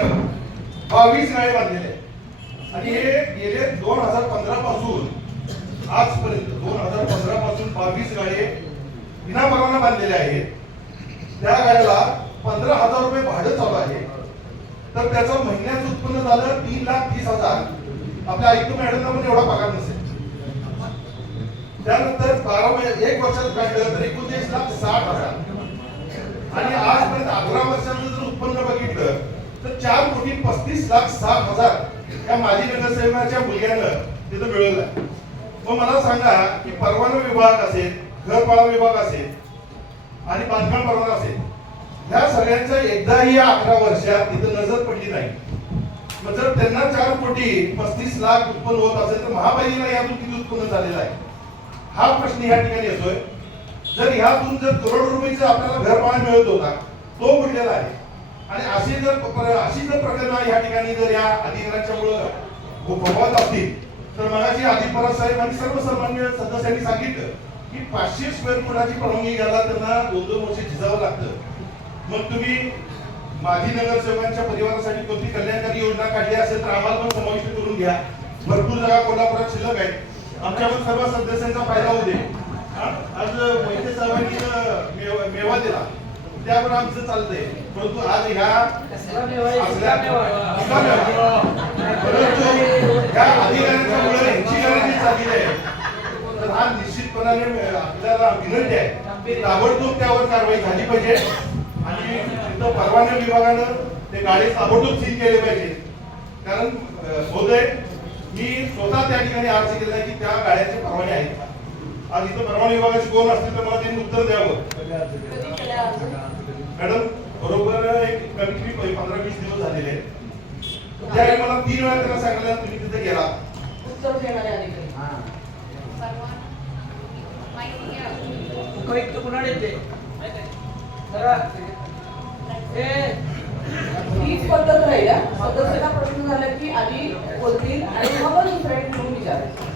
बावीस गाळे बांधलेले आणि हे गेले दोन हजार पंधरा पासून आजपर्यंत दोन हजार पंधरा पासून बावीस गाळे विनापरानं बांधलेले आहेत. त्या गाड्याला पंधरा हजार रुपये भाडं चालू आहे. तर त्याचं महिन्याचं उत्पन्न झालं तीन लाख तीस हजार. आपल्या ऐकू मॅडमला पण एवढा पगार नसेल. त्यानंतर बारा महिन्या एक वर्षात काढलं तर एकोणतीस लाख साठ हजार. आणि आजपर्यंत अकरा वर्षाचं जर उत्पन्न बघितलं तर चार कोटी पस्तीस लाख सात हजार या माजी नगरसेवकाच्या मुलग्यानं तिथं मिळवलं मग मला सांगा की परवाना विभाग असेल घरपाळा विभाग असेल आणि बांधकाम परवाना असेल ह्या सगळ्यांचं एकदाही या अकरा वर्षात तिथं नजर पडली नाही. मग जर त्यांना चार कोटी पस्तीस लाख उत्पन्न होत असेल तर महापालिकेला यातून किती उत्पन्न झालेलं आहे. हा प्रश्न या ठिकाणी येतोय. जर ह्यातून जर करोड रुपयेचा आपल्याला घरपाळा मिळत होता तो बुडलेला आहे. आणि अशी जर अशी जर प्रकरण या ठिकाणी जर या अधिकाऱ्यांच्या मुळे भोगवत असतील तर मगाशी आदिपराज साहेब आणि सर्वसामान्य सदस्यांनी सांगितलं की पाचशे स्क्वेअर फुटाची परवानगी घ्यायला त्यांना दोन दोन वर्ष झिजावं लागतं. मग तुम्ही माजी नगरसेवकांच्या परिवारासाठी कोणती कल्याणकारी योजना काढली असेल तर आम्हाला पण समाविष्ट करून घ्या भरपूर जागा कोल्हापुरात शिल्लक आहेत. आमच्या पण सर्व सदस्यांचा फायदा होऊ दे. आज वैद्य साहेबांनी मेवा मेवा दिला. त्यावर आमचं चालतंय. परंतु आज ह्या परंतु ह्या अधिकाऱ्यांच्यामुळे यांची चालली आहे. तर हा निश्चितपणाने आपल्याला विनंती आहे ताबडतोब त्यावर कारवाई झाली पाहिजे. आणि तिथं परवाना विभागानं ते गाडी ताबडतोब सील केले पाहिजे. कारण होत मी स्वतः त्या ठिकाणी अर्ज केला की त्या गाड्याचे परवाने आहेत का? आज इथं परवाना विभागाचे कोण असतील तर मला त्यांनी उत्तर द्यावं. मॅडम बरोबर एक कमीत कमी पंधरा वीस दिवस झालेले आहेत. त्यावेळी मला तीन वेळा त्यांना सांगितलं तुम्ही तिथे गेला. उत्तर देणारे अधिकारी. उपयुक्त कुणाला येते? हीच पद्धत राहील. सदस्याला प्रश्न झाला की आधी बोलतील आणि मग दुसऱ्याने म्हणून विचारायचं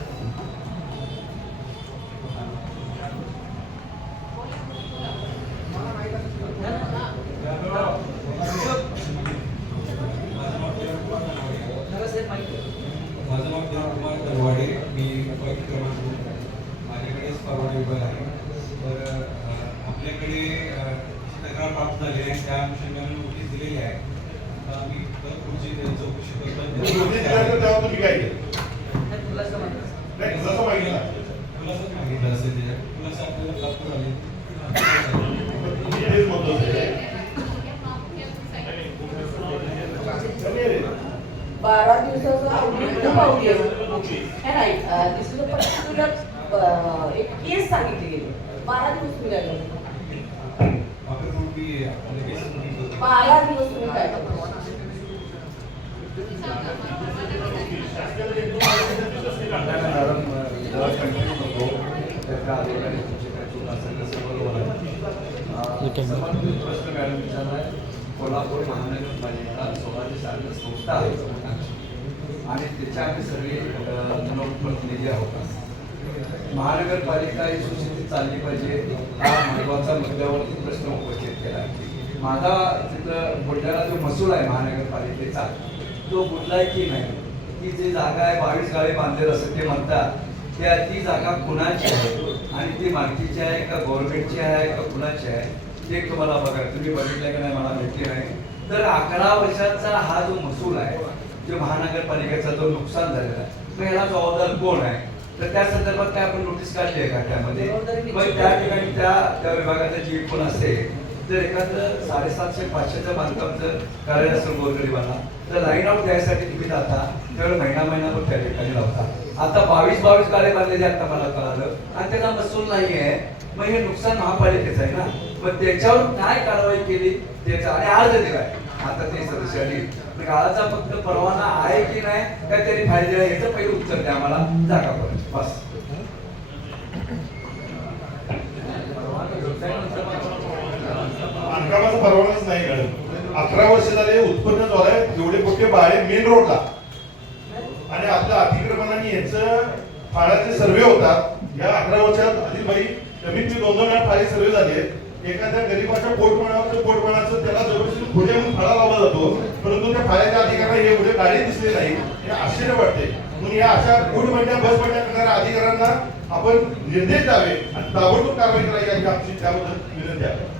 नगरसेवक माहिती माझं नाव देवकुमार दरवाडे मी उपायुक्त क्रमांक दोन. विभाग आहे. तर आपल्याकडे तक्रार प्राप्त झाली आहे त्या अनुषंगाने नोटीस दिलेली आहे. आम्ही पुढची चौकशी खुलासाच मागितला असेल त्याच्यात खुलासा आपल्याला प्राप्त झाले. बारा दिवसाचं एक केस सांगितले गेले दिवस मिळाले बारा दिवस तुम्ही महानगरपालिका स्वतःची सारखी संस्था आहे आणि त्याच्या आम्ही सगळे जनप्रतिनिधी आहोत. महानगरपालिका ही सुस्थितीत चालली पाहिजे. हा महत्त्वाचा मुद्द्यावरती प्रश्न उपस्थित केला. माझा तिथं बुलढाणा जो महसूल आहे महानगरपालिकेचा तो बुडलाय की नाही ती जी जागा आहे बावीस गाळे बांधलेलं असं ते म्हणतात त्या ती जागा कुणाची आहे? आणि ती मालकीची आहे का गव्हर्नमेंटची आहे का कुणाची आहे? ते तुम्हाला बघा. तुम्ही बघितलं की नाही मला माहिती नाही. तर अकरा वर्षाचा हा जो महसूल आहे जो महानगरपालिकेचा जो नुकसान झालेला आहे. मग ह्याला जबाबदार कोण आहे? तर त्या संदर्भात काय आपण नोटीस काढली आहे का त्यामध्ये? मग त्या ठिकाणी त्या त्या विभागाचं जी कोण असेल जर एखादं साडेसातशे पाचशेचं बांधकाम जर करायला असेल गोरगरिबांना तर लाईन आउट द्यायसाठी तुम्ही जाता त्यावेळेस महिना महिनाभर त्या ठिकाणी लावता. आता बावीस बावीस गाळे बांधलेले आता मला कळालं. आणि त्यांना महसूल नाही आहे मग हे नुकसान महापालिकेचं आहे ना. मग त्याच्यावर काय कारवाई केली? त्याचा आणि अर्ज दिलाय आता ते सदस्यांनी मग म्हणजे गाळाचा फक्त परवाना आहे की नाही का त्यांनी फायदे आहे याचं पहिलं उत्तर द्या आम्हाला. जागा पण बस. बांधकामाचा परवानाच नाही अकरा वर्ष झाले उत्पन्न झालंय एवढे मोठे बाहेर मेन रोडला. आणि आपल्या अतिक्रमणाने यांचं फाळाचे सर्वे होतात. या अकरा वर्षात आदिलबाई कमीत कमी दोन दोन वेळा फाळे सर्वे झाले एखाद्या गरीबाच्या पोटपणावर पोटपणाचं त्याला जबरदस्ती खोल्या म्हणून फाळा लावला परंतु त्या फाळ्याच्या अधिकाऱ्यांना एवढे गाडी दिसले नाही. हे आश्चर्य वाटते. म्हणून या अशा गुड म्हणण्या बस म्हणण्या करणाऱ्या अधिकाऱ्यांना आपण निर्देश द्यावे आणि ताबडतोब कारवाई करावी याची आमची त्याबद्दल विनंती आहे.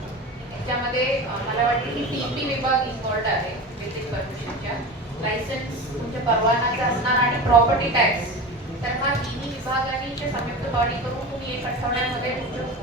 त्यामध्ये मला वाटते की टीपी विभाग इन्वॉल्ड आहे विद्युत परमिशनच्या लायसन्स तुमच्या परवानाचा असणार आणि प्रॉपर्टी टॅक्स तर हा तिन्ही विभागांनी संयुक्त बॉडी करून तुम्ही एक आठवड्यामध्ये तुमचं